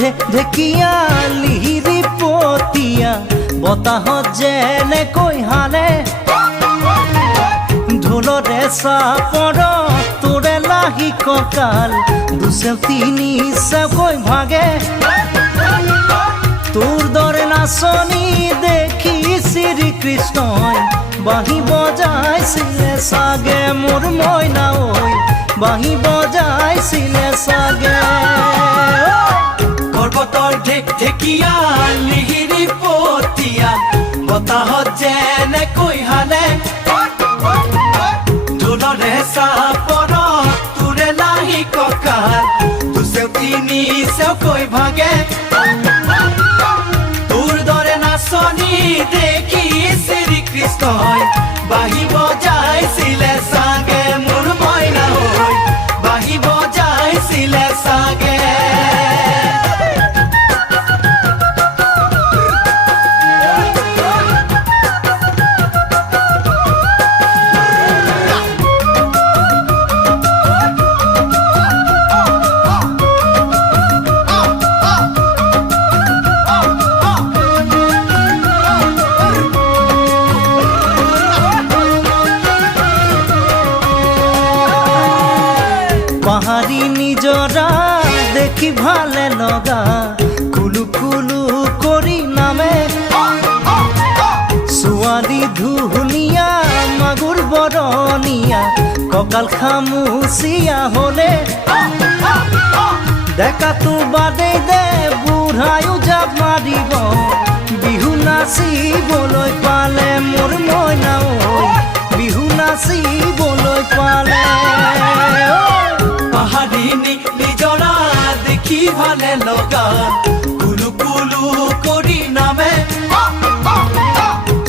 ঢেকীয়া লিহিৰি পতীয়া বতাহত যেনেকৈ হালে ঢোলৰে চাপৰত তোৰে লাহি কঁকাল দুচেও তিনি চেওকৈ ভাগে তোৰ দৰে নাচনি দেখি শ্ৰীকৃষ্ণই বাঁহী বজাইছিলে চাগে মোৰ মইনা ঐ বাঁহী বজাইছিলে চাগে পৰ্বতৰ ঢেকীয়া লিহিৰি পতীয়া বতাহত যেনেকৈ হালে ঢোলৰে চাপৰত তোৰে লাহি কঁকাল দুচেও তিনি চেওকৈ ভাগে তোৰ দৰে নাচনি দেখি শ্ৰীকৃষ্ণই বাঁহী বজাইছিলে চাগে মোৰ মইনা ঐ বাঁহী বজাইছিলে চাগে পাহাৰী নিজৰা দেখি ভালে লগা কুলু কুলু কৰি নামে ছোৱালী ধুনীয়া মাগুৰ বৰণীয়া কঁকাল খামুচিয়া হলে ডেকাটো বাদেই দে বুঢ়ায়ো জাপ মাৰিব বিহু নাচিবলৈ পালে মোৰ মইনা ঐ বিহু নাচিবলৈ পালে পাহাৰী নিজৰা দেখি ভালে লগা কুলু কুলু কৰি নামে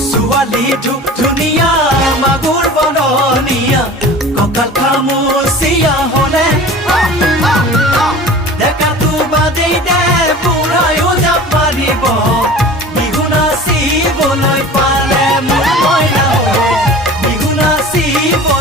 ছোৱালী ধুনীয়া মাগুৰ বৰণীয়া কঁকাল খামুচিয়া হলে ডেকাটো বাদেই দে বুঢ়ায়ো জাপ মাৰিব বিহু নাচিবলৈ পালে মোৰ মইনা ঐ বিহু নাচিবলৈ